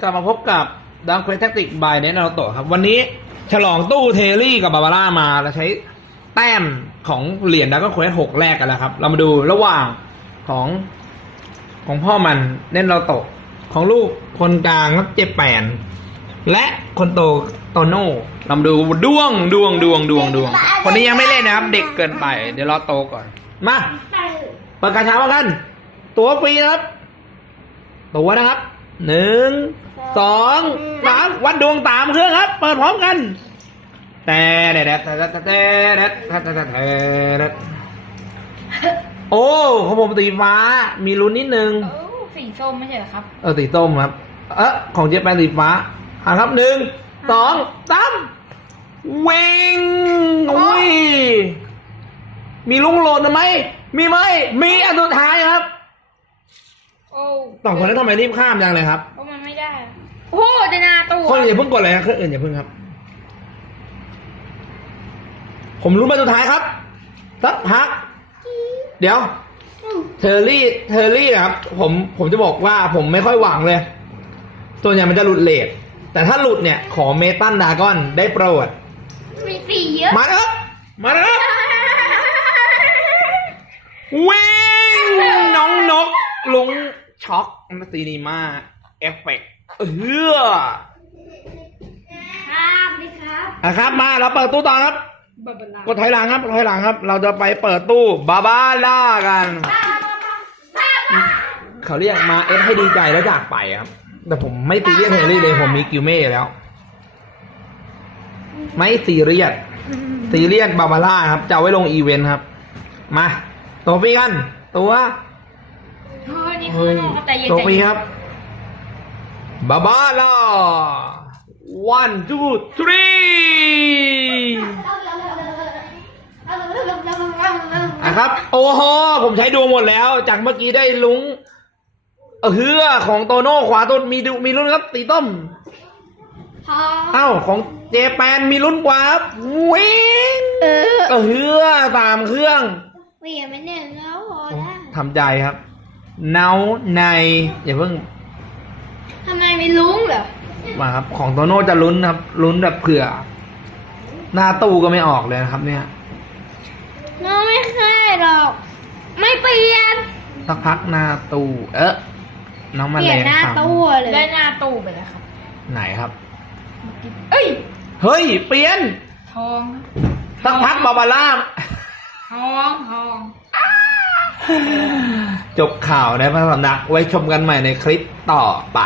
กลับมาพบกับดังเควสแทคติกบายเนนาโตะครับ วันนี้ฉลองตู้เทลี่กับบาบาร่ามาเราใช้แต้มของเหรียญดังเควสหกแรกกันแล้วครับ เรามาดูระหว่างของของพ่อมันเน้นเราโตะของลูกคนกลางครับเจแปน และคนโตโตโน่เรามาดูดวงดวงดวงดวงดวง คนนี้ยังไม่เล่นนะครับ เด็กเกินไป เดี๋ยวรอโตก่อน มาเปิดกระเช้ากัน ตัวฟรีครับ ตัวนะครับหนึ่งสองสามวัดดวงตามเครื่องครับ เปิดพร้อมกัน แต่เด็ดแต่แต่แต่แต่แต่โอ้ของผมสีฟ้ามีลุ้นนิดนึงสีส้มไม่ใช่หรอครับ เออสีส้มครับ เออของเจ๊แปนสีฟ้าอ่ครับหนึ่งสองสามเวงอุ้ยมีลุงโหลดไหมมีไหมมีอันสุดท้ายครับ สองคนนั้นทำไมรีบข้ามจังเลยครับเพราะมันไม่ได้อะโอ้เดนาตัวคนอื่นอย่าเพิ่งกดเลยนะคนอื่นอย่าเพิ่งครับ ผมรู้มาสุดท้ายครับสักพักเดี๋ยว เทอร์รี่ เทอร์รี่ครับ ผมผมจะบอกว่าผมไม่ค่อยหวังเลยส่วนใหญ่มันจะหลุดเลทแต่ถ้าหลุดเนี่ย ขอเมตันดากอนได้โปรดมีสีเยอะ มาแล้วครับมาแล้วครับวิ่งน้องนก ลุง ช็อกมาซีนีมาเอฟเฟกต์เออครับนี่ครับอะครับมาเราเปิดตู้ต่อครับบาบาลากดถอยหลังครับถอยหลังครับ เราจะไปเปิดตู้บาบาร่ากัน เขาเรียกมาเอฟให้ดีใจแล้วจากไปครับ แต่ผมไม่ซีเรียสเฮลี่เลยผมมีกิวเม่อยู่แล้ว ไม่ซีเรียสซีเรียสบาบาร่าครับ จะเอาไว้ลงอีเวนต์ครับ มาตัวฟรีกัน ตัว เฮ้ยนี่เฮ้ยข้างนอกครับแต่เย็นตัวใจฟรีเย็นครับบาบาร่า one two three อะครับ โอ้โหผมใช้ดวงหมดแล้ว จากเมื่อกี้ได้ลุงเออเฮือของโตโน่ขวาต้นมีดูมีลุ้นครับ ตีต้มพอเอ้าของเจแปนมีลุ้นกว่าครับวิ่งเออเออเฮือตามเครื่องเวียนไม่หนึ่งแล้วพอแล้วทำใจครับ เนาในอย่าเพิ่งทำไมไม่ลุ้งเหรอมาครับ ของโตโน่จะลุ้นครับลุ้นแบบเผื่อ หน้าตู้ก็ไม่ออกเลยนะครับ เนี่ยน้องไม่ใช่หรอก ไม่เปลี่ยนสักพักหน้าตู้เออน้องมาเปแรลี่ยนงหน้าครับตู้เลยได้หน้าตู้ไปแล้วครับ ไหนครับ เอ้ย เฮ้ย เปลี่ยนทองสักพักบาบาร่า ทองทอง จบข่าวในพระสำนักไว้ชมกันใหม่ในคลิปต่อไป